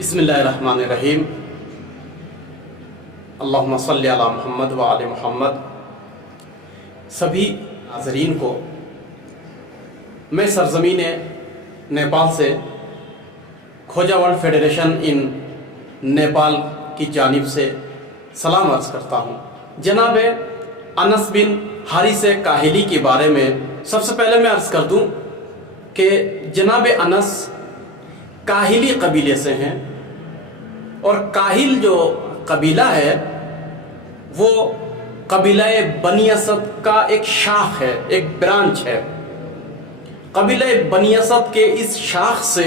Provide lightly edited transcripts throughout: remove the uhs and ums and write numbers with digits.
बिस्मिल्लाहिर्रहमानिर्रहीम। अल्लाहुम्मा सल्ली अला मुहम्मद व आले मुहम्मद। सभी नाज़रीन को मैं सरज़मीन नेपाल से खोजा वर्ल्ड फेडरेशन इन नेपाल की जानिब से सलाम अर्ज़ करता हूँ। जनाब अनस बिन हारिस काहिली के बारे में सबसे पहले मैं अर्ज़ कर दूँ कि जनाब अनस काहिली कबीले से हैं और काहिल जो कबीला है वो कबीला बनी असद का एक शाख है, एक ब्रांच है। कबीला बनी असद के इस शाख से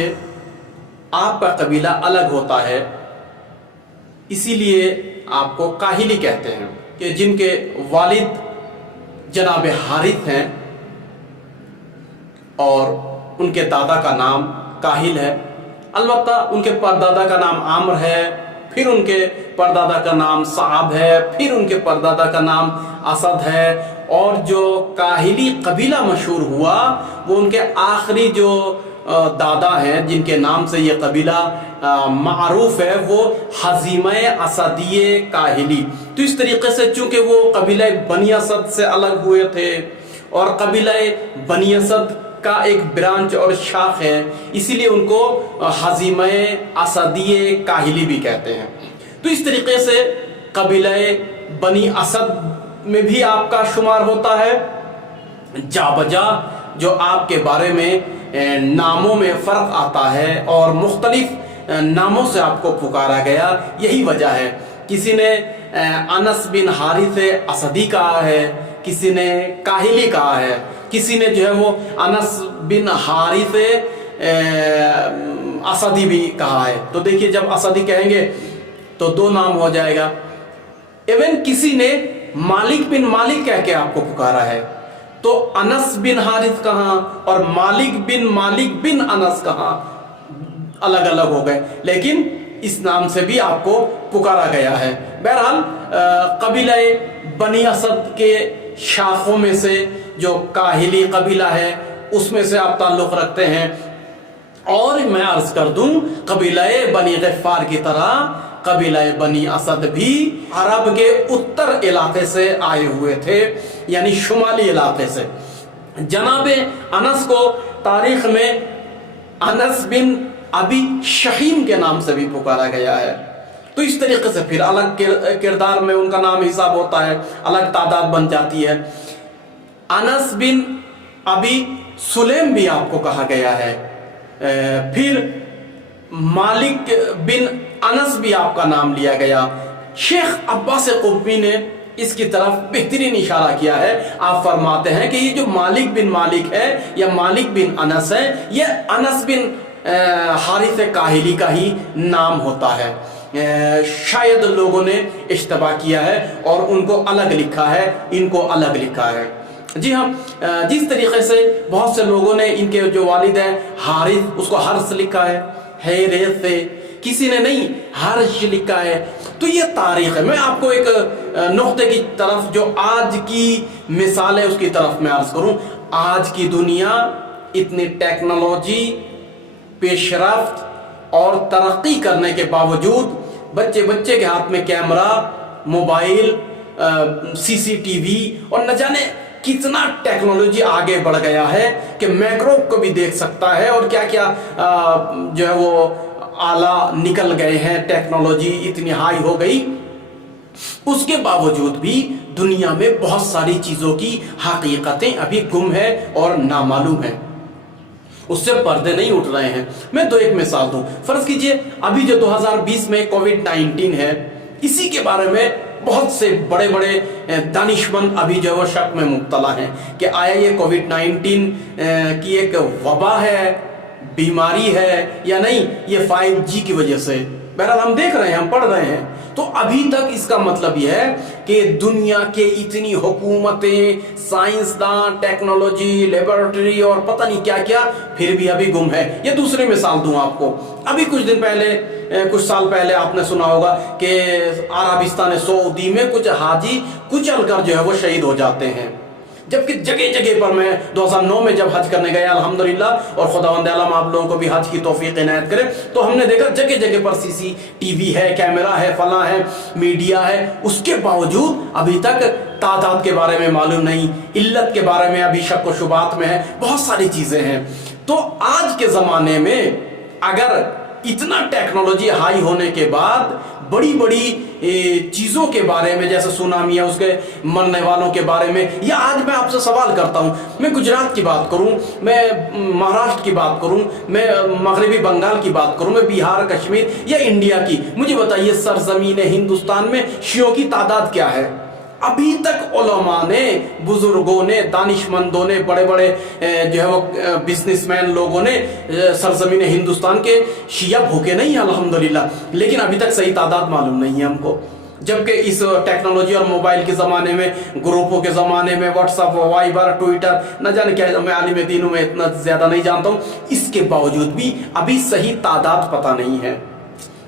आपका कबीला अलग होता है, इसीलिए आपको काहिली कहते हैं कि जिनके वालिद जनाब हारिस हैं और उनके दादा का नाम काहिल है। अलबत्ता उनके परदादा का नाम आम्र है, फिर उनके परदादा का नाम साब है, फिर उनके परदादा का नाम असद है। और जो काहिली कबीला मशहूर हुआ वो उनके आखिरी जो दादा हैं जिनके नाम से ये कबीला मारूफ है, वो हज़ीमा असदिये काहिली। तो इस तरीके से चूँकि वो कबीला बनी असद से अलग हुए थे और कबीला बनी असद का एक ब्रांच और शाख है, इसीलिए उनको हज़ीमा असदिये काहिली भी कहते हैं। तो इस तरीके से कबीला बनी असद में भी आपका शुमार होता है। जा बजा जो आपके बारे में नामों में फ़र्क आता है और मुख्तलिफ नामों से आपको पुकारा गया, यही वजह है। किसी ने अनस बिन हारिस असदी कहा है, किसी ने काहिली कहा है, किसी ने जो है वो अनस बिन हारिस असदी भी कहा है। तो देखिए, जब असदी कहेंगे तो दो नाम हो जाएगा। इवन किसी ने मालिक बिन मालिक कह के आपको पुकारा है, तो अनस बिन हारिस कहाँ और मालिक बिन अनस कहाँ, अलग अलग हो गए, लेकिन इस नाम से भी आपको पुकारा गया है। बहरहाल कबीला बनी असद के शाखों में से जो काहिली कबीला है उसमें से आप ताल्लुक़ रखते हैं। और मैं अर्ज़ कर दूं, कबीला बनी ग़फ़ार की तरह कबीला बनी असद भी अरब के उत्तर इलाके से आए हुए थे, यानी शुमाली इलाके से। जनाब अनस को तारीख़ में अनस बिन अबी शहीम के नाम से भी पुकारा गया है। तो इस तरीके से फिर अलग किरदार में उनका नाम हिसाब होता है, अलग तादाद बन जाती है। अनस बिन अबी सुलेम भी आपको कहा गया है, फिर मालिक बिन अनस भी आपका नाम लिया गया। शेख अब्बास क़ुब्बी ने इसकी तरफ बेहतरीन इशारा किया है। आप फरमाते हैं कि ये जो मालिक बिन मालिक है या मालिक बिन अनस है, ये अनस बिन हारिस काहिली का ही नाम होता है। शायद लोगों ने इश्तबा किया है और उनको अलग लिखा है, इनको अलग लिखा है। जी हाँ, जिस तरीके से बहुत से लोगों ने इनके जो वालिद हैं हारिस, उसको हर्ष लिखा है रेस से, किसी ने नहीं हर्ष लिखा है। तो ये तारीख़ है। मैं आपको एक नुक्ते की तरफ, जो आज की मिसाल है उसकी तरफ मैं अर्ज़ करूँ। आज की दुनिया इतनी टेक्नोलॉजी पेशरफ्त और तरक्की करने के बावजूद बच्चे के हाथ में कैमरा, मोबाइल, CCTV और न जाने कितना टेक्नोलॉजी आगे बढ़ गया है कि माइक्रोब को भी देख सकता है और क्या क्या जो है वो आला निकल गए हैं। टेक्नोलॉजी इतनी हाई हो गई, उसके बावजूद भी दुनिया में बहुत सारी चीज़ों की हकीकतें अभी गुम है और नामालूम है, उससे पर्दे नहीं उठ रहे हैं। मैं दो एक मिसाल दूं। फर्ज कीजिए अभी जो 2020 में कोविड-19 है, इसी के बारे में बहुत से बड़े बड़े दानिशमंद अभी जो है वो शक में मुब्तला हैं कि आया ये कोविड-19 की एक वबा है, बीमारी है या नहीं, ये 5G की वजह से। बहरहाल हम देख रहे हैं, हम पढ़ रहे हैं। तो अभी तक इसका मतलब यह है कि दुनिया के इतनी हुकूमतें, साइंसदान, टेक्नोलॉजी, लेबोरेटरी और पता नहीं क्या क्या, फिर भी अभी गुम है। ये दूसरी मिसाल दूं आपको। अभी कुछ साल पहले आपने सुना होगा कि अरबिस्तान सऊदी में कुछ हाजी कुचल कर जो है वो शहीद हो जाते हैं। जबकि जगह जगह पर मैं 2009 में जब हज करने गया अल्हम्दुलिल्लाह, और खुदावंद आलम आप लोगों को भी हज की तौफीक इनायत करे, तो हमने देखा जगह जगह पर CCTV है, कैमरा है, फला है, मीडिया है, उसके बावजूद अभी तक तादाद के बारे में मालूम नहीं, इल्लत के बारे में अभी शक व शुबात में है, बहुत सारी चीजें हैं। तो आज के जमाने में अगर इतना टेक्नोलॉजी हाई होने के बाद बड़ी बड़ी चीजों के बारे में, जैसे सुनामी है उसके मरने वालों के बारे में, या आज मैं आपसे सवाल करता हूं, मैं गुजरात की बात करूं, मैं महाराष्ट्र की बात करूं, मैं मगरबी बंगाल की बात करूं, मैं बिहार, कश्मीर या इंडिया की, मुझे बताइए सरजमीन हिंदुस्तान में शियों की तादाद क्या है? अभी तक उलमा ने, बुजुर्गों ने, दानिशमंदों ने, बड़े बड़े जो है वो बिजनेसमैन लोगों ने सरजमीन हिंदुस्तान के शिया भूखे नहीं हैं अल्हम्दुलिल्लाह, लेकिन अभी तक सही तादाद मालूम नहीं है हमको। जबकि इस टेक्नोलॉजी और मोबाइल के ज़माने में, ग्रुपों के ज़माने में, व्हाट्सअप, वाइबर, ट्विटर, न जाने क्या, मैं आलिम दीनों में इतना ज़्यादा नहीं जानता हूँ, इसके बावजूद भी अभी सही तादाद पता नहीं है।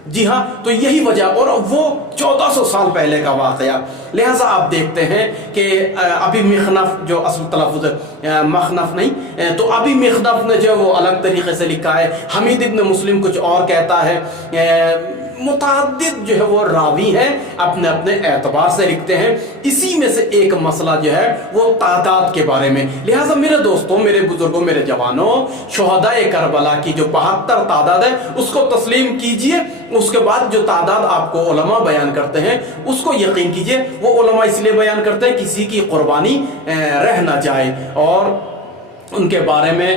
जी हाँ, तो यही वजह, और वो 1400 साल पहले का वाक़या। लिहाजा आप देखते हैं कि अभी मिखनफ, जो असल तलफ़ुज़ मखनफ नहीं, तो अभी मिखनफ ने जो वो अलग तरीके से लिखा है, हमीद इब्न मुस्लिम कुछ और कहता है, मुतअद्दिद जो है वो रावी हैं, अपने अपने एतबार से लिखते हैं। इसी में से एक मसला जो है वो तादाद के बारे में। लिहाजा मेरे दोस्तों, मेरे बुजुर्गों, मेरे जवानों, शुहदाए करबला की जो 72 तादाद है उसको तस्लीम कीजिए। उसके बाद जो तादाद आपको उलमा बयान करते हैं उसको यकीन कीजिए, वो उलमा इसलिए बयान करते हैं किसी की कुर्बानी रह ना जाए, और उनके बारे में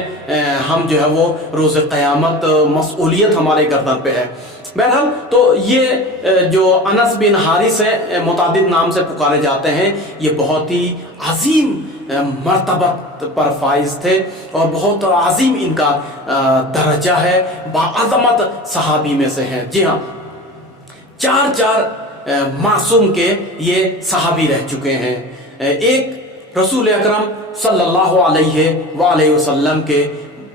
हम जो है वो रोज़ क़यामत मसऊलियत हमारे गर्दन पे है। बहरहाल, तो ये जो अनस बिन हारिस है, मुतादिद नाम से पुकारे जाते हैं, ये बहुत ही अजीम मर्तबत पर फाइज थे और बहुत अजीम इनका दर्जा है, बाअज़मत सहाबी में से हैं। जी हाँ, चार मासूम के ये सहाबी रह चुके हैं। एक रसूल अकरम सल्लल्लाहु अलैहि वसल्लम के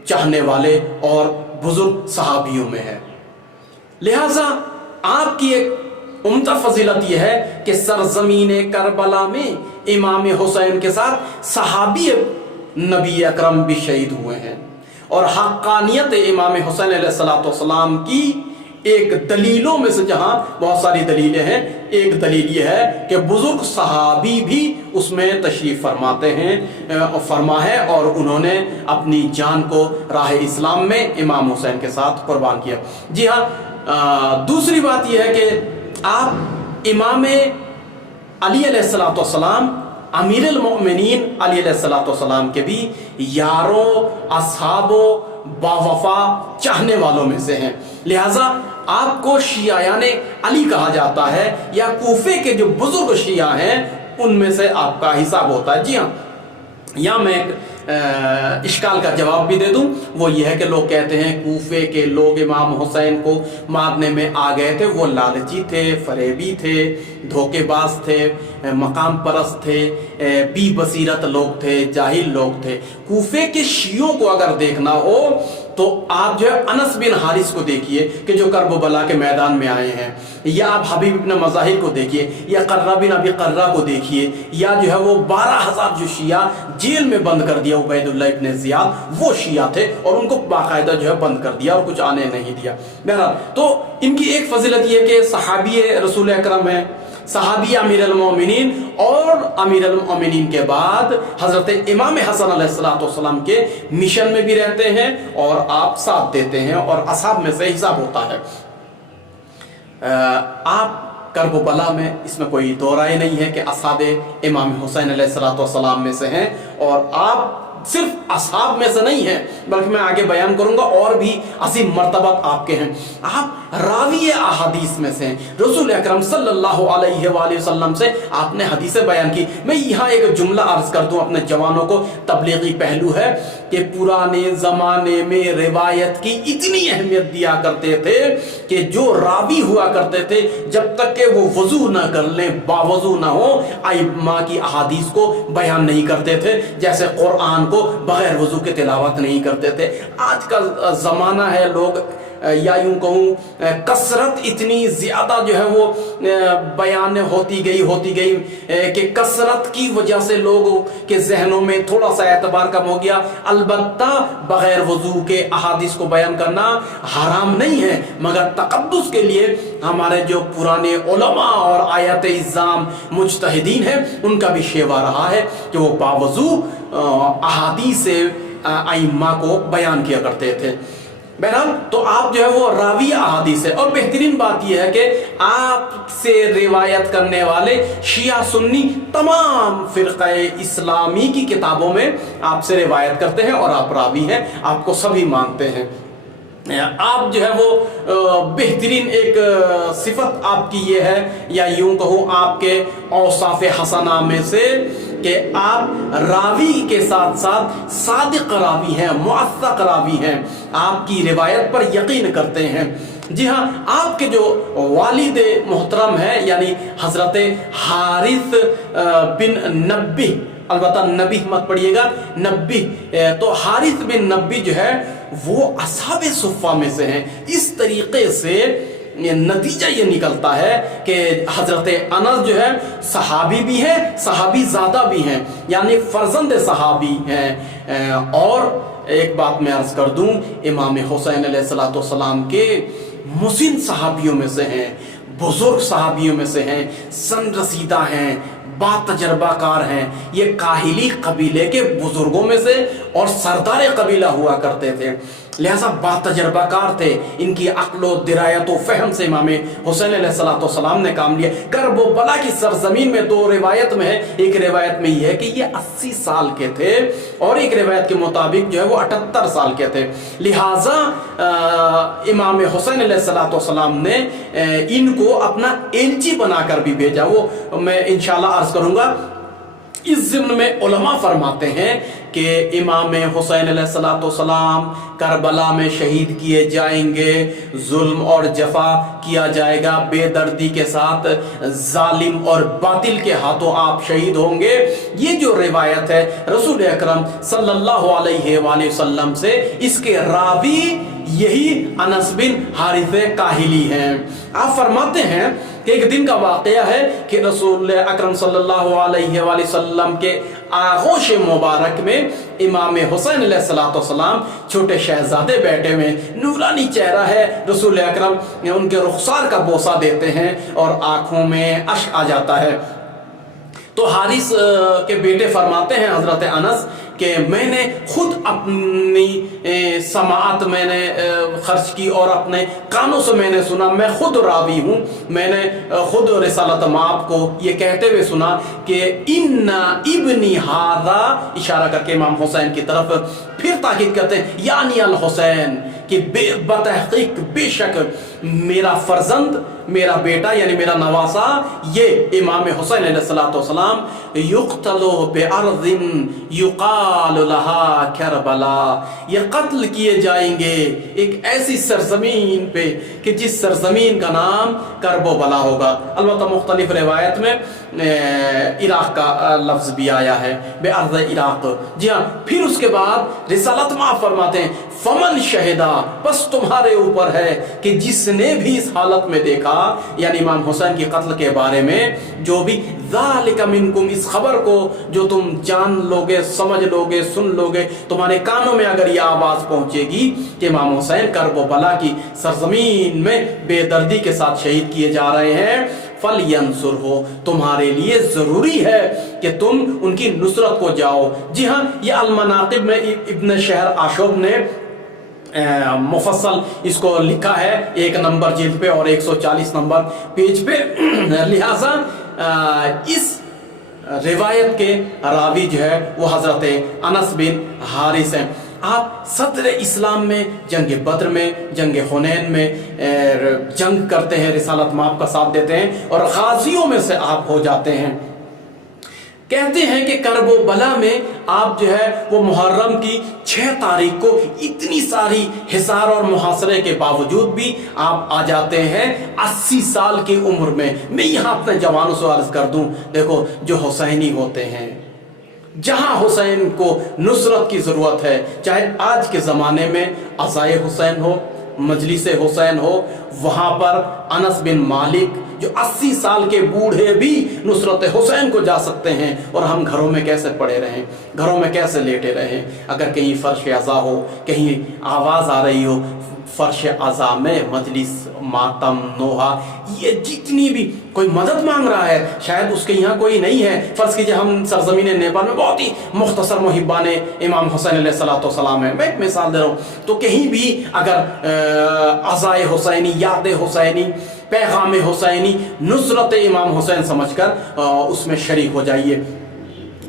चाहने वाले और बुजुर्ग सहाबियों में है। लिहाजा आपकी एक उम्दा फजीलत यह है कि सरजमीन करबला में इमाम हुसैन के साथ सहाबी नबी अकरम भी शहीद हुए हैं, और हक्कानियत इमाम हुसैन अलैहिस्सलाम की एक दलीलों में से, जहां बहुत सारी दलीलें हैं, एक दलील यह है कि बुजुर्ग सहाबी भी उसमें तशरीफ फरमाते हैं, फरमा है, और उन्होंने अपनी जान को राह इस्लाम में इमाम हुसैन के साथ कुर्बान किया। जी हाँ, दूसरी बात यह है कि आप इमाम अली अलैहिस्सलाम, अमीरुल मोमिनीन अली अलैहिस्सलाम के भी यारों, असहाबों, बावफा चाहने वालों में से हैं। लिहाजा आपको शियायाने अली कहा जाता है, या कूफे के जो बुजुर्ग शिया हैं उनमें से आपका हिसाब होता है। जी हाँ, यहाँ मैं एक इश्काल का जवाब भी दे दूं, वो ये है कि लोग कहते हैं कूफे के लोग इमाम हुसैन को मारने में आ गए थे, वो लालची थे, फरेबी थे, धोखेबाज थे, मकाम परस्त थे, बी बसीरत लोग थे, जाहिल लोग थे। कूफे के शियों को अगर देखना हो तो आप जो है अनस बिन हारिस को देखिए कि जो करबला के मैदान में आए हैं, या आप हबीब इब्न मज़ाहिर को देखिए, या कर्रा बिन अबी कर्रा को देखिए, या जो है वो 12,000 जो शिया जेल में बंद कर दिया उबैदुल्लाह इब्न ज़ियाद, वो शिया थे, और उनको बाकायदा जो है बंद कर दिया और कुछ आने नहीं दिया। बहरहाल, तो इनकी एक फजीलत ये कि सहाबी रसूल अकरम है, सहाबी अमीरुल मोमिनीन, और अमीरुल मोमिनीन के बाद हजरत इमाम हसन अलैहिस्सलाम के मिशन में भी रहते हैं और आप साथ देते हैं, और असहाब में से हिसाब होता है। आप करबला में, इसमें कोई दो राय नहीं है कि असहाब इमाम हुसैन अलैहिस्सलाम में से हैं, और आप सिर्फ असहाब में से नहीं है, बल्कि मैं आगे बयान करूंगा और भी असीम मर्तबत आपके हैं। आप रावी अहादीस में से हैं, रसूल अकरम सल्लल्लाहु अलैहि वसल्लम से आपने हदीसें बयान की। मैं यहाँ एक जुमला अर्ज कर दूं अपने जवानों को, तबलीगी पहलू है कि पुराने ज़माने में रिवायत की इतनी अहमियत दिया करते थे कि जो रावी हुआ करते थे, जब तक कि वो वजू ना कर लें, बावजू ना हो, आइम्मा की अहादीस को बयान नहीं करते थे, जैसे कुरान को बगैर वजू के तिलावत नहीं करते थे। आज का ज़माना है, लोग या यूं कहूँ कसरत इतनी ज़्यादा जो है वो बयान होती गई कि कसरत की वजह से लोगों के जहनों में थोड़ा सा एतबार कम हो गया। अलबत्ता बगैर वजू के अहादीस को बयान करना हराम नहीं है, मगर तकद्दुस के लिए हमारे जो पुराने उलमा और आयत इज़्ज़ाम मुज्तहिदीन हैं उनका भी शेवा रहा है कि वो बावजू अहादीस से आइम्मा को बयान किया करते थे। बहरहाल तो आप जो है वो रावी अहादीस है, और बेहतरीन बात यह है कि आपसे रिवायत करने वाले शिया सुन्नी तमाम फ़िरक़े इस्लामी की किताबों में आपसे रिवायत करते हैं और आप रावी हैं, आपको सभी मानते हैं। आप जो है वो बेहतरीन एक सिफत आपकी ये है, या यूं कहूँ आपके औसाफ हसना में से, कि आप रावी के साथ साथ सादिक रावी हैं, मुअत्तक रावी हैं, आपकी रिवायत पर यकीन करते हैं। जी हाँ, आपके जो वालिद मोहतरम हैं यानी हज़रत हारिस बिन नब्बी, अलबत्ता नबी मत पढ़िएगा, नब्बी, तो हारिस बिन नब्बी जो है वो असहाबे सुफ़ा में से हैं। इस तरीके से नतीजा ये निकलता है कि हज़रत अनस जो है सहाबी भी हैं, सहाबी ज़्यादा भी हैं, यानी फर्जंद सहाबी हैं। और एक बात मैं अर्ज़ कर दूं, इमाम हुसैन अलैहिस्सलाम के मुसिन सहाबियों में से हैं, बुजुर्ग सहाबियों में से हैं, सन रसीदा हैं, बातजर्बाकार हैं। ये काहिली कबीले के बुजुर्गों में से और सरदार कबीला हुआ करते थे, लिहाजा बातजर्बाकार थे। इनकी अक्ल दिरायत व फहम से इमाम हुसैन अलैहिस्सलाम ने काम लिया। करबो बला की सरजमीन में दो रिवायत में है, एक रिवायत में यह है कि ये 80 साल के थे और एक रिवायत के मुताबिक जो है वो 78 साल के थे। लिहाजा इमाम हुसैन अलैहिस्सलाम ने इनको अपना एलची बनाकर भी भेजा। वो मैं इंशाल्लाह अर्ज करूंगा। इस ज़िम्न में उलमा फरमाते हैं कि इमाम हुसैन अलैहिस्सलाम करबला में शहीद किए जाएंगे, जुल्म और जफा किया जाएगा, बेदर्दी के साथ जालिम और बातिल के हाथों आप शहीद होंगे। ये जो रिवायत है रसूल अकरम सल्लल्लाहु अलैहि वसल्लम से, इसके रावी यही अनस बिन हारिस काहिली हैं। आप फरमाते हैं कि एक दिन का वाक़या है कि रसूल अकरम सल्लल्लाहु अलैहि वसल्लम के आगोश मुबारक में इमाम हुसैन अलैहिस्सलाम छोटे शहजादे बैठे हुए, नूरानी चेहरा है, रसूल अकरम उनके रुखसार का बोसा देते हैं और आंखों में अश्क आ जाता है। तो हारिस के बेटे फरमाते हैं हज़रत अनस कि मैंने खुद अपनी समाअत मैंने खर्च की और अपने कानों से मैंने सुना, मैं खुद रावी हूँ, मैंने खुद रिसालत माप को ये कहते हुए सुना कि इन्ना इब्नी हादा, इशारा करके इमाम हुसैन की तरफ, फिर ताकीद करते हैं यानी अल हुसैन, कि बतहकीक बेशक मेरा फर्जंद, मेरा बेटा यानी मेरा नवासा, ये इमाम हुसैन अलैहिस्सलाम युक्तलो बेअर्ज़िन युक़ालु लहा करबला, ये कत्ल किए जाएंगे एक ऐसी सरजमीन पे कि जिस सरजमीन का नाम करबला होगा। अलबत्ता मुख्तलिफ रिवायत में इराक़ का लफ्ज़ भी आया है, बेअर्ज़ इराक़। जी हाँ, फिर उसके बाद रिसालत माफ़ फरमाते हैं फमन शहिदा, बस तुम्हारे ऊपर है कि जिसने भी इस हालत में देखा, यानी इमाम हुसैन की कत्ल के बारे में जो भी, ज़ालिका मिनकुम, इस खबर को जो तुम जान लोगे, समझ लोगे, सुन लोगे, तुम्हारे कानों में अगर यह आवाज़ पहुंचेगी कि इमाम हुसैन करबला की सरजमीन में बेदर्दी के साथ शहीद किए जा रहे हैं, फल यंसुर हो, तुम्हारे लिए ज़रूरी है कि तुम उनकी नुसरत को जाओ। जी हाँ, ये अल-मनाक़िब में इब्न शहर आशूब ने मुफस्सल इसको लिखा है, 1 नंबर जिल्द पे और 140 नंबर पेज पे। लिहाजा इस रिवायत के रावी जो है वो हज़रत अनस बिन हारिस हैं। आप सदर इस्लाम में जंग बद्र में, जंग हुनैन में जंग करते हैं, रिसालत माप का साथ देते हैं और गाजियों में से आप हो जाते हैं। कहते हैं कि करबला में आप जो है वो मुहर्रम की 6 तारीख को इतनी सारी हिसार और मुहासरे के बावजूद भी आप आ जाते हैं 80 साल की उम्र में। मैं यहाँ अपने जवानों से अर्ज कर दूं, देखो जो हुसैनी होते हैं, जहां हुसैन को नुसरत की ज़रूरत है, चाहे आज के ज़माने में अज़ाए हुसैन हो, मजलिस हुसैन हो, वहाँ पर अनस बिन मालिक जो 80 साल के बूढ़े भी नुसरत हुसैन को जा सकते हैं, और हम घरों में कैसे पड़े रहें, घरों में कैसे लेटे रहें। अगर कहीं फर्श अज़ा हो, कहीं आवाज़ आ रही हो, फर्श अज़ा में मजलिस मातम नोहा, ये जितनी भी कोई मदद मांग रहा है, शायद उसके यहाँ कोई नहीं है। फ़र्ज़ कीजिए हम सरज़मीन नेपाल में बहुत ही मुख्तसर मुहिब्बान इमाम हुसैन अलैहिस्सलाम है, मैं एक मिसाल दे रहा हूँ, तो कहीं भी अगर अज़ाए हुसैनी, याद हुसैनी, पैगाम हुसैनी, नुसरत इमाम हुसैन समझकर उसमें शरीक हो जाइए।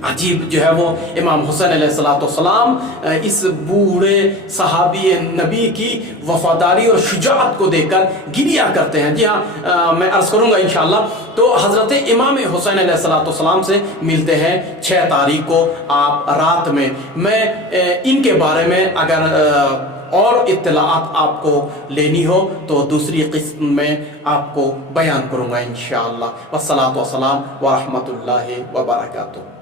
अजीब जो है वो इमाम हुसैन अलैहिस्सलाम इस बूढ़े सहाबी नबी की वफादारी और शुजाअत को देखकर गिरिया करते हैं। जी हाँ, मैं अर्ज़ करूँगा इंशाअल्लाह। तो हज़रत इमाम हुसैन अलैहिस्सलाम से मिलते हैं 6 तारीख को आप रात में। मैं इनके बारे में अगर और इत्तलाआत आपको लेनी हो तो दूसरी किस्म में आपको बयान करूँगा इंशाअल्लाह। वस्सलातु वस्सलाम व रहमतुल्लाहि व बरकातुहू।